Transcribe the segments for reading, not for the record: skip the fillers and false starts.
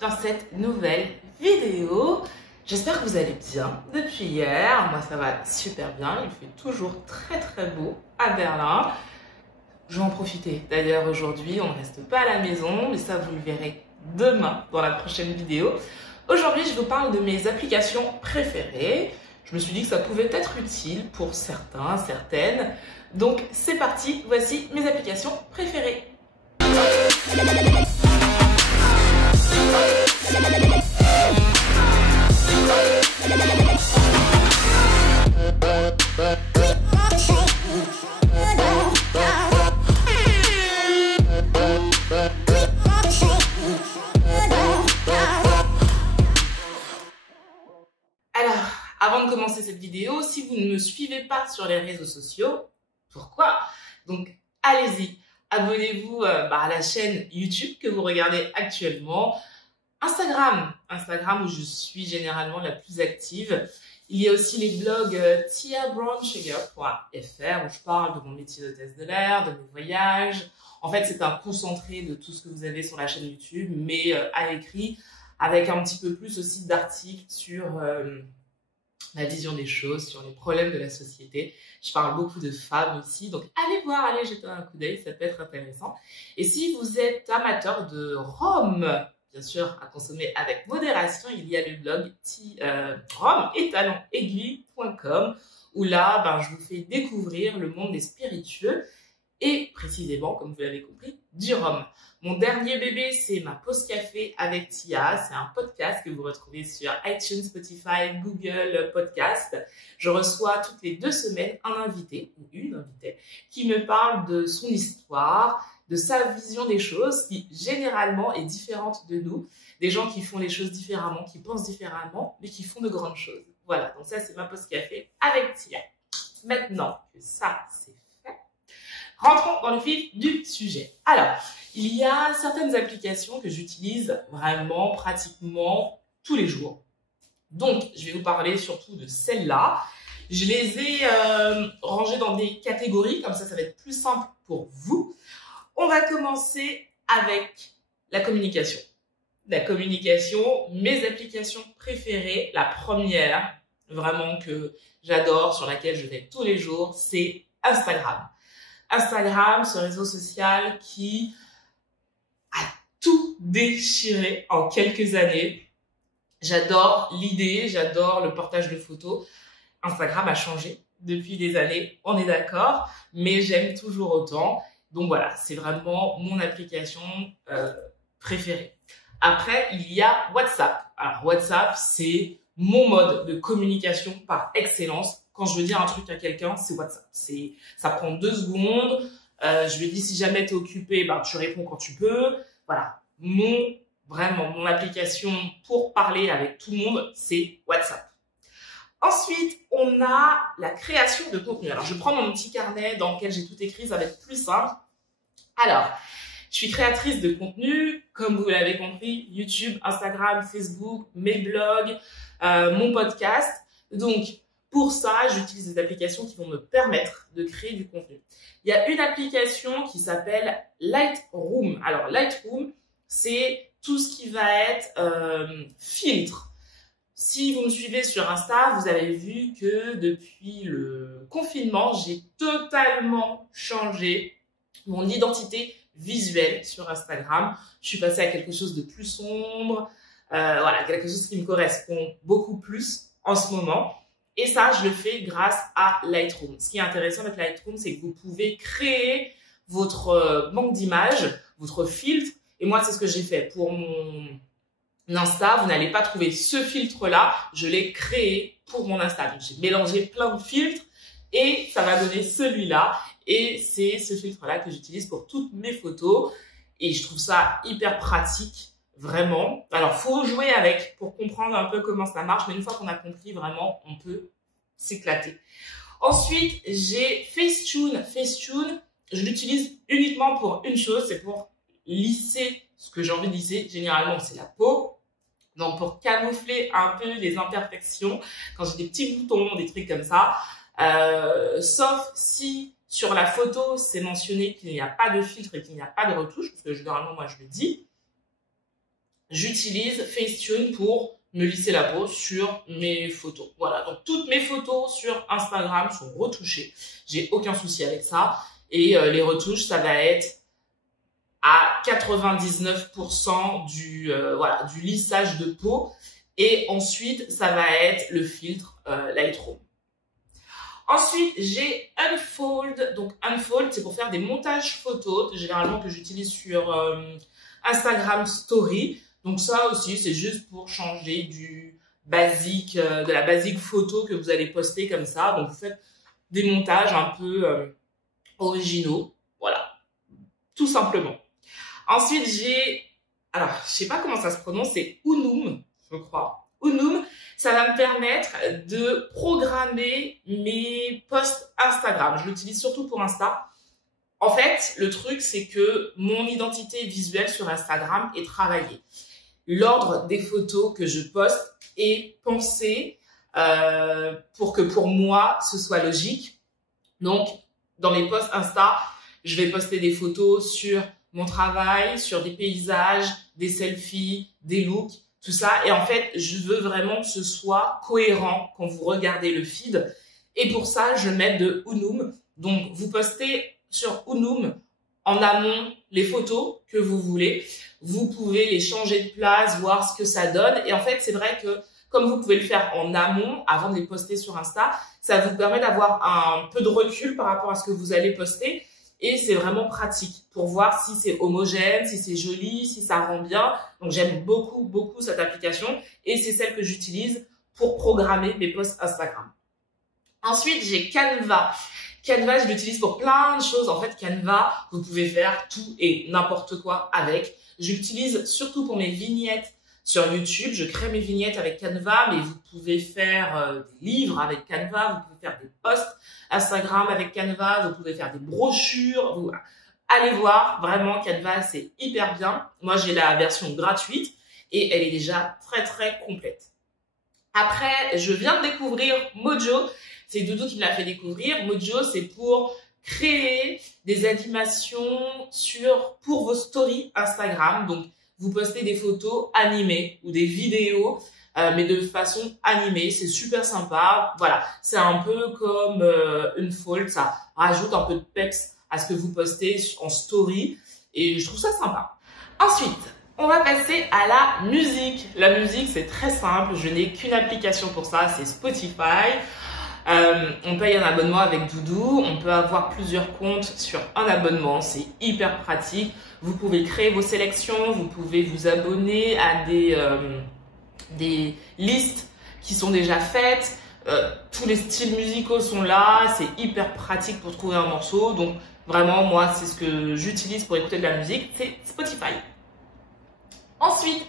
dans cette nouvelle vidéo. J'espère que vous allez bien depuis hier. Moi ça va super bien, il fait toujours très beau à Berlin. Je vais en profiter d'ailleurs aujourd'hui, on ne reste pas à la maison, mais ça vous le verrez demain dans la prochaine vidéo. Aujourd'hui je vous parle de mes applications préférées. Je me suis dit que ça pouvait être utile pour certains, certaines. Donc c'est parti, voici mes applications préférées. Alors, avant de commencer cette vidéo, si vous ne me suivez pas sur les réseaux sociaux, pourquoi? Donc, allez-y, abonnez-vous à la chaîne YouTube que vous regardez actuellement, Instagram où je suis généralement la plus active. Il y a aussi les blogs tiabraunschweiger.fr où je parle de mon métier d'hôtesse de l'air, de mes voyages. En fait, c'est un concentré de tout ce que vous avez sur la chaîne YouTube, mais à l'écrit, avec un petit peu plus aussi d'articles sur la vision des choses, sur les problèmes de la société. Je parle beaucoup de femmes aussi, donc allez voir, allez jeter un coup d'œil, ça peut être intéressant. Et si vous êtes amateur de rhum, bien sûr à consommer avec modération, il y a le blog rhum-et-talents-aiguilles.com où là, je vous fais découvrir le monde des spiritueux et précisément, comme vous l'avez compris, du rhum. Mon dernier bébé, c'est ma pause café avec Tia. C'est un podcast que vous retrouvez sur iTunes, Spotify, Google Podcast. Je reçois toutes les 2 semaines un invité ou une invitée qui me parle de son histoire, de sa vision des choses qui généralement est différente de nous. Des gens qui font les choses différemment, qui pensent différemment, mais qui font de grandes choses. Voilà, donc ça c'est ma pause café avec Tia. Maintenant que ça c'est fait, rentrons dans le vif du sujet. Alors, il y a certaines applications que j'utilise vraiment pratiquement tous les jours. Donc, je vais vous parler surtout de celles-là. Je les ai rangées dans des catégories, comme ça va être plus simple pour vous. On va commencer avec la communication. La communication, mes applications préférées, la première, vraiment que j'adore, sur laquelle je vais tous les jours, c'est Instagram. Instagram, ce réseau social qui a tout déchiré en quelques années. J'adore l'idée, j'adore le partage de photos. Instagram a changé depuis des années, on est d'accord, mais j'aime toujours autant. Donc voilà, c'est vraiment mon application préférée. Après, il y a WhatsApp. Alors WhatsApp, c'est mon mode de communication par excellence. Quand je veux dire un truc à quelqu'un, c'est WhatsApp. Ça prend 2 secondes. Je lui dis si jamais tu es occupé, tu réponds quand tu peux. Voilà, vraiment mon application pour parler avec tout le monde, c'est WhatsApp. Ensuite, on a la création de contenu. Alors, je prends mon petit carnet dans lequel j'ai tout écrit, ça va être plus simple. Alors, je suis créatrice de contenu, comme vous l'avez compris, YouTube, Instagram, Facebook, mes blogs, mon podcast. Donc, pour ça, j'utilise des applications qui vont me permettre de créer du contenu. Il y a une application qui s'appelle Lightroom. Alors, Lightroom, c'est tout ce qui va être filtre. Si vous me suivez sur Insta, vous avez vu que depuis le confinement, j'ai totalement changé mon identité visuelle sur Instagram. Je suis passée à quelque chose de plus sombre, voilà, quelque chose qui me correspond beaucoup plus en ce moment. Et ça, je le fais grâce à Lightroom. Ce qui est intéressant avec Lightroom, c'est que vous pouvez créer votre banque d'images, votre filtre. Et moi, c'est ce que j'ai fait pour mon Insta. Vous n'allez pas trouver ce filtre-là. Je l'ai créé pour mon Insta. Donc, j'ai mélangé plein de filtres et ça va donner celui-là. Et c'est ce filtre-là que j'utilise pour toutes mes photos. Et je trouve ça hyper pratique. Vraiment. Alors, faut jouer avec pour comprendre un peu comment ça marche. Mais une fois qu'on a compris, vraiment, on peut s'éclater. Ensuite, j'ai Facetune. Facetune, je l'utilise uniquement pour une chose. C'est pour lisser ce que j'ai envie de lisser. Généralement, c'est la peau. Donc, pour camoufler un peu les imperfections. Quand j'ai des petits boutons, des trucs comme ça. Sauf si sur la photo, c'est mentionné qu'il n'y a pas de filtre et qu'il n'y a pas de retouche. Parce que généralement, moi, je le dis. j'utilise Facetune pour me lisser la peau sur mes photos. Voilà, donc toutes mes photos sur Instagram sont retouchées. J'ai aucun souci avec ça. Et les retouches, ça va être à 99% voilà, du lissage de peau. Et ensuite, ça va être le filtre Lightroom. Ensuite, j'ai Unfold. Donc, Unfold, c'est pour faire des montages photos, généralement que j'utilise sur Instagram Story. Donc, ça aussi, c'est juste pour changer du basique, de la basique photo que vous allez poster comme ça. Donc, vous faites des montages un peu originaux. Voilà, tout simplement. Ensuite, j'ai, alors, je sais pas comment ça se prononce, c'est Unum, je crois. Unum, ça va me permettre de programmer mes posts Instagram. Je l'utilise surtout pour Insta. En fait, le truc, c'est que mon identité visuelle sur Instagram est travaillée. L'ordre des photos que je poste est pensé pour que pour moi, ce soit logique. Donc, dans mes posts Insta, je vais poster des photos sur mon travail, sur des paysages, des selfies, des looks, tout ça. Et en fait, je veux vraiment que ce soit cohérent quand vous regardez le feed. Et pour ça, je mets de Unum. Donc, vous postez sur Unum en amont les photos que vous voulez. Vous pouvez les changer de place, voir ce que ça donne. Et en fait, c'est vrai que comme vous pouvez le faire en amont, avant de les poster sur Insta, ça vous permet d'avoir un peu de recul par rapport à ce que vous allez poster. Et c'est vraiment pratique pour voir si c'est homogène, si c'est joli, si ça rend bien. Donc, j'aime beaucoup, beaucoup cette application. Et c'est celle que j'utilise pour programmer mes posts Instagram. Ensuite, j'ai Canva. Canva, je l'utilise pour plein de choses. En fait, Canva, vous pouvez faire tout et n'importe quoi avec. Je l'utilise surtout pour mes vignettes sur YouTube. Je crée mes vignettes avec Canva, mais vous pouvez faire des livres avec Canva, vous pouvez faire des posts Instagram avec Canva, vous pouvez faire des brochures. Allez voir, vraiment, Canva, c'est hyper bien. Moi, j'ai la version gratuite et elle est déjà très, très complète. Après, je viens de découvrir Mojo. C'est Doudou qui me l'a fait découvrir. Mojo, c'est pour créer des animations pour vos stories Instagram. Donc, vous postez des photos animées ou des vidéos, mais de façon animée. C'est super sympa. Voilà, c'est un peu comme Unfold. Ça rajoute un peu de peps à ce que vous postez en story. Et je trouve ça sympa. Ensuite, on va passer à la musique. La musique, c'est très simple. Je n'ai qu'une application pour ça, c'est Spotify. On paye un abonnement avec Doudou. On peut avoir plusieurs comptes sur un abonnement. C'est hyper pratique. Vous pouvez créer vos sélections. Vous pouvez vous abonner à des listes qui sont déjà faites. Tous les styles musicaux sont là. C'est hyper pratique pour trouver un morceau. Donc vraiment, moi, c'est ce que j'utilise pour écouter de la musique. C'est Spotify. Ensuite,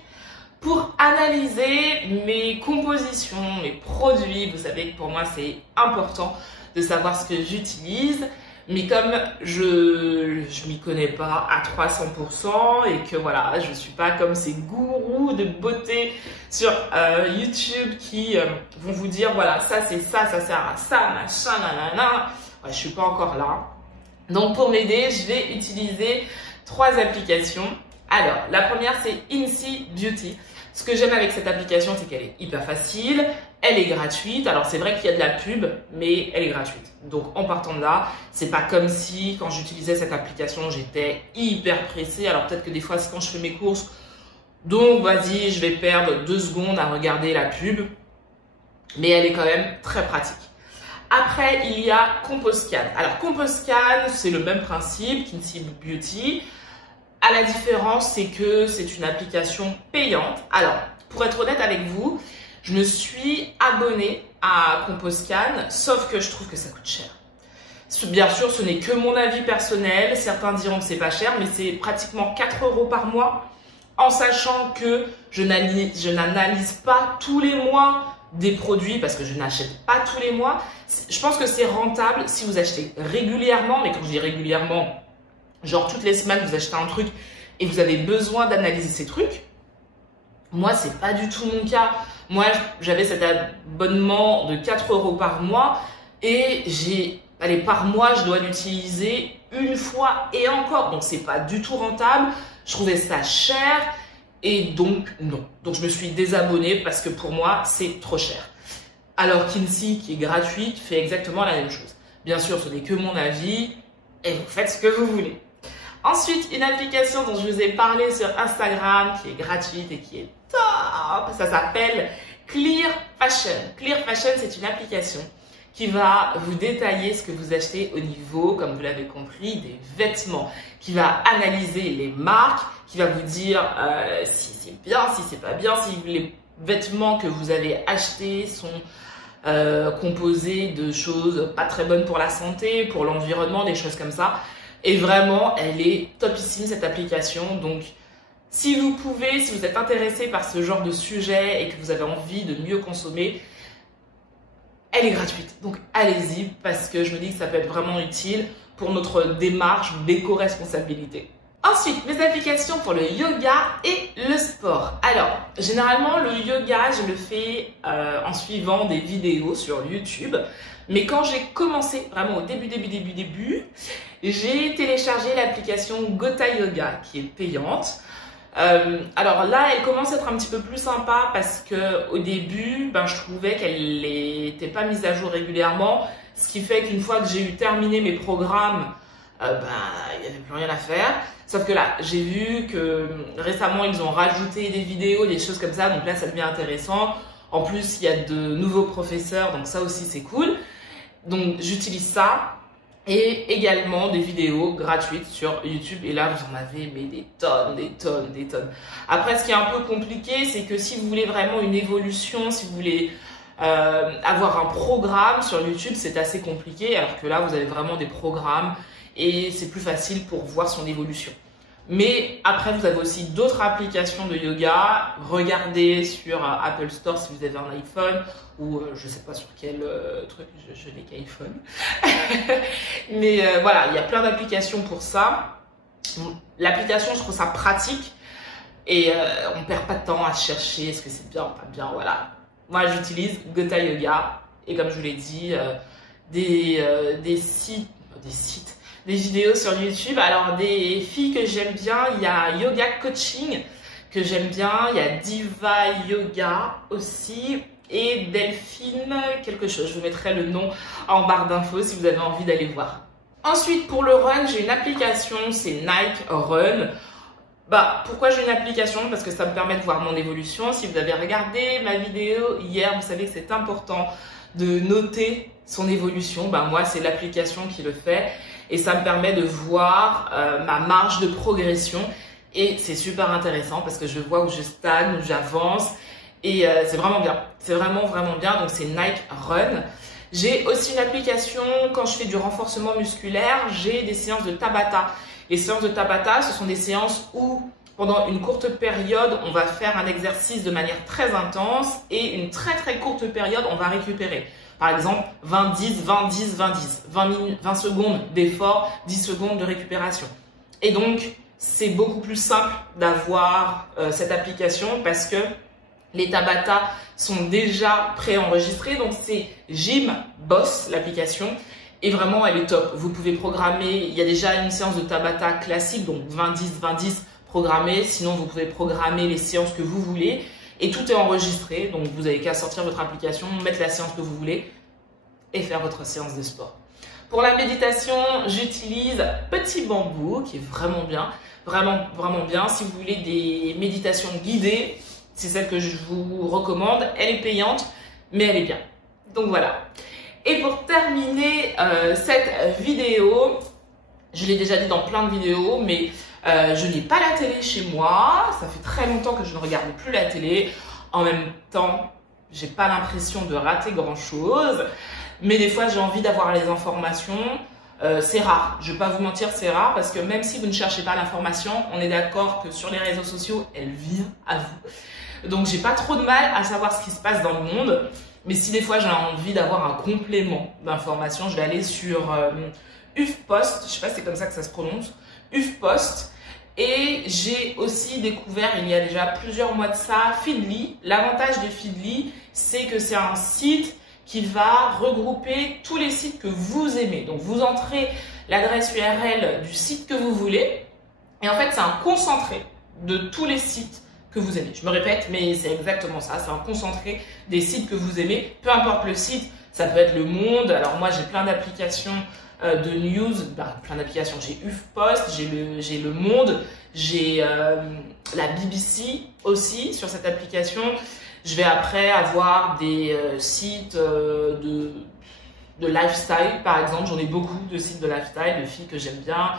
pour analyser mes compositions, mes produits, vous savez que pour moi c'est important de savoir ce que j'utilise, mais comme je m'y connais pas à 300% et que voilà, je suis pas comme ces gourous de beauté sur YouTube qui vont vous dire voilà, ça c'est ça, ça sert à ça, machin, nanana. Ouais, je suis pas encore là. Donc pour m'aider, je vais utiliser 3 applications. Alors, la première, c'est Incy Beauty. Ce que j'aime avec cette application, c'est qu'elle est hyper facile, elle est gratuite. Alors, c'est vrai qu'il y a de la pub, mais elle est gratuite. Donc, en partant de là, c'est pas comme si, quand j'utilisais cette application, j'étais hyper pressée. Alors, peut-être que des fois, c'est quand je fais mes courses. Donc, vas-y, je vais perdre 2 secondes à regarder la pub. Mais elle est quand même très pratique. Après, il y a Composcan. Alors, Composcan, c'est le même principe qu'Incy Beauty. À la différence, c'est que c'est une application payante. Alors, pour être honnête avec vous, je me suis abonnée à Composcan, sauf que je trouve que ça coûte cher. Bien sûr, ce n'est que mon avis personnel. Certains diront que c'est pas cher, mais c'est pratiquement 4 € par mois, en sachant que je n'analyse pas tous les mois des produits parce que je n'achète pas tous les mois. Je pense que c'est rentable si vous achetez régulièrement, mais quand je dis régulièrement, genre toutes les semaines vous achetez un truc et vous avez besoin d'analyser ces trucs. Moi, c'est pas du tout mon cas. Moi, j'avais cet abonnement de 4 € par mois et par mois, je dois l'utiliser une fois et encore. Donc, c'est pas du tout rentable. Je trouvais ça cher Et donc, non. Donc, je me suis désabonnée parce que pour moi, c'est trop cher. Alors Kinsey, qui est gratuite, fait exactement la même chose. Bien sûr, ce n'est que mon avis et vous faites ce que vous voulez. Ensuite, une application dont je vous ai parlé sur Instagram qui est gratuite et qui est top, ça s'appelle Clear Fashion. Clear Fashion, c'est une application qui va vous détailler ce que vous achetez au niveau, comme vous l'avez compris, des vêtements, qui va analyser les marques, qui va vous dire si c'est bien, si c'est pas bien, si les vêtements que vous avez achetés sont composés de choses pas très bonnes pour la santé, pour l'environnement, des choses comme ça. Et vraiment, elle est topissime cette application. Donc, si vous pouvez, si vous êtes intéressé par ce genre de sujet et que vous avez envie de mieux consommer, elle est gratuite. Donc, allez-y parce que je me dis que ça peut être vraiment utile pour notre démarche d'éco-responsabilité. Ensuite, mes applications pour le yoga et le sport. Alors, généralement, le yoga, je le fais en suivant des vidéos sur YouTube. Mais quand j'ai commencé, vraiment au début, j'ai téléchargé l'application Gotha Yoga qui est payante. Alors là, elle commence à être un petit peu plus sympa parce que au début, je trouvais qu'elle n'était pas mise à jour régulièrement. Ce qui fait qu'une fois que j'ai eu terminé mes programmes, il n'y avait plus rien à faire. Sauf que là, j'ai vu que récemment, ils ont rajouté des vidéos, des choses comme ça. Donc là, ça devient intéressant. En plus, il y a de nouveaux professeurs, donc ça aussi, c'est cool. Donc, j'utilise ça. Et également des vidéos gratuites sur YouTube. Et là, vous en avez mais des tonnes. Après, ce qui est un peu compliqué, c'est que si vous voulez vraiment une évolution, si vous voulez avoir un programme sur YouTube, c'est assez compliqué. Alors que là, vous avez vraiment des programmes et c'est plus facile pour voir son évolution. Mais après, vous avez aussi d'autres applications de yoga. Regardez sur Apple Store si vous avez un iPhone ou je ne sais pas sur quel truc, je n'ai qu'iPhone. Mais voilà, il y a plein d'applications pour ça. L'application, je trouve ça pratique et on ne perd pas de temps à chercher est-ce que c'est bien ou pas bien. Voilà. Moi, j'utilise Gotha Yoga et comme je vous l'ai dit, des vidéos sur YouTube. Alors, des filles que j'aime bien, il y a Yoga Coaching que j'aime bien, il y a Diva Yoga aussi et Delphine quelque chose. Je vous mettrai le nom en barre d'infos si vous avez envie d'aller voir. Ensuite, pour le run, j'ai une application, c'est Nike Run. Pourquoi j'ai une application? Parce que ça me permet de voir mon évolution. Si vous avez regardé ma vidéo hier, vous savez que c'est important de noter son évolution. Moi, c'est l'application qui le fait. Et ça me permet de voir ma marge de progression. Et c'est super intéressant parce que je vois où je stagne, où j'avance. Et c'est vraiment bien. C'est vraiment bien. Donc, c'est Nike Run. J'ai aussi une application, quand je fais du renforcement musculaire, j'ai des séances de Tabata. Les séances de Tabata, ce sont des séances où, pendant une courte période, on va faire un exercice de manière très intense et une très courte période, on va récupérer. Par exemple, 20-10, 20-10, 20-10, 20 secondes d'effort, 10 secondes de récupération. Et donc, c'est beaucoup plus simple d'avoir cette application parce que les Tabata sont déjà préenregistrés. Donc, c'est Gym Boss, l'application. Et vraiment, elle est top. Vous pouvez programmer. Il y a déjà une séance de Tabata classique, donc 20-10, 20-10 programmée. Sinon, vous pouvez programmer les séances que vous voulez. Et tout est enregistré. Donc, vous n'avez qu'à sortir votre application, mettre la séance que vous voulez et faire votre séance de sport. Pour la méditation, j'utilise Petit Bambou, qui est vraiment bien. Vraiment bien. Si vous voulez des méditations guidées, c'est celle que je vous recommande. Elle est payante, mais elle est bien. Donc, voilà. Et pour terminer cette vidéo, je l'ai déjà dit dans plein de vidéos, mais je n'ai pas la télé chez moi. Ça fait très longtemps que je ne regarde plus la télé. En même temps, j'ai pas l'impression de rater grand-chose. Mais des fois, j'ai envie d'avoir les informations. C'est rare. Je ne vais pas vous mentir, c'est rare parce que même si vous ne cherchez pas l'information, on est d'accord que sur les réseaux sociaux, elle vient à vous. Donc, j'ai pas trop de mal à savoir ce qui se passe dans le monde. Mais si des fois j'ai envie d'avoir un complément d'information, je vais aller sur HuffPost, je sais pas si c'est comme ça que ça se prononce, HuffPost. Et j'ai aussi découvert il y a déjà plusieurs mois de ça, Feedly. L'avantage de Feedly, c'est que c'est un site qui va regrouper tous les sites que vous aimez. Donc vous entrez l'adresse URL du site que vous voulez. Et en fait, c'est un concentré de tous les sites que vous aimez. Je me répète, mais c'est exactement ça, c'est un concentré des sites que vous aimez, peu importe le site, ça peut être Le Monde. Alors moi j'ai plein d'applications de news, plein d'applications, j'ai HuffPost, j'ai Le Monde, j'ai la BBC aussi sur cette application. Je vais après avoir des sites de lifestyle par exemple, j'en ai beaucoup de sites de lifestyle, de filles que j'aime bien,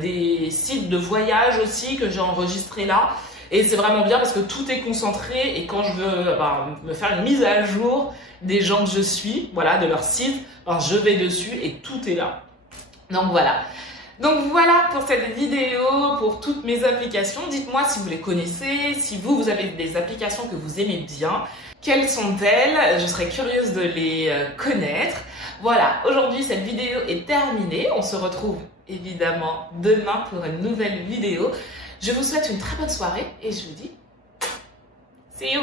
des sites de voyage aussi que j'ai enregistrés là. Et c'est vraiment bien parce que tout est concentré et quand je veux me faire une mise à jour des gens que je suis, voilà, de leur site, je vais dessus et tout est là. Donc voilà pour cette vidéo, pour toutes mes applications. Dites-moi si vous les connaissez, si vous avez des applications que vous aimez bien. Quelles sont-elles? Je serais curieuse de les connaître. Voilà, aujourd'hui cette vidéo est terminée. On se retrouve évidemment demain pour une nouvelle vidéo. Je vous souhaite une très bonne soirée et je vous dis see you!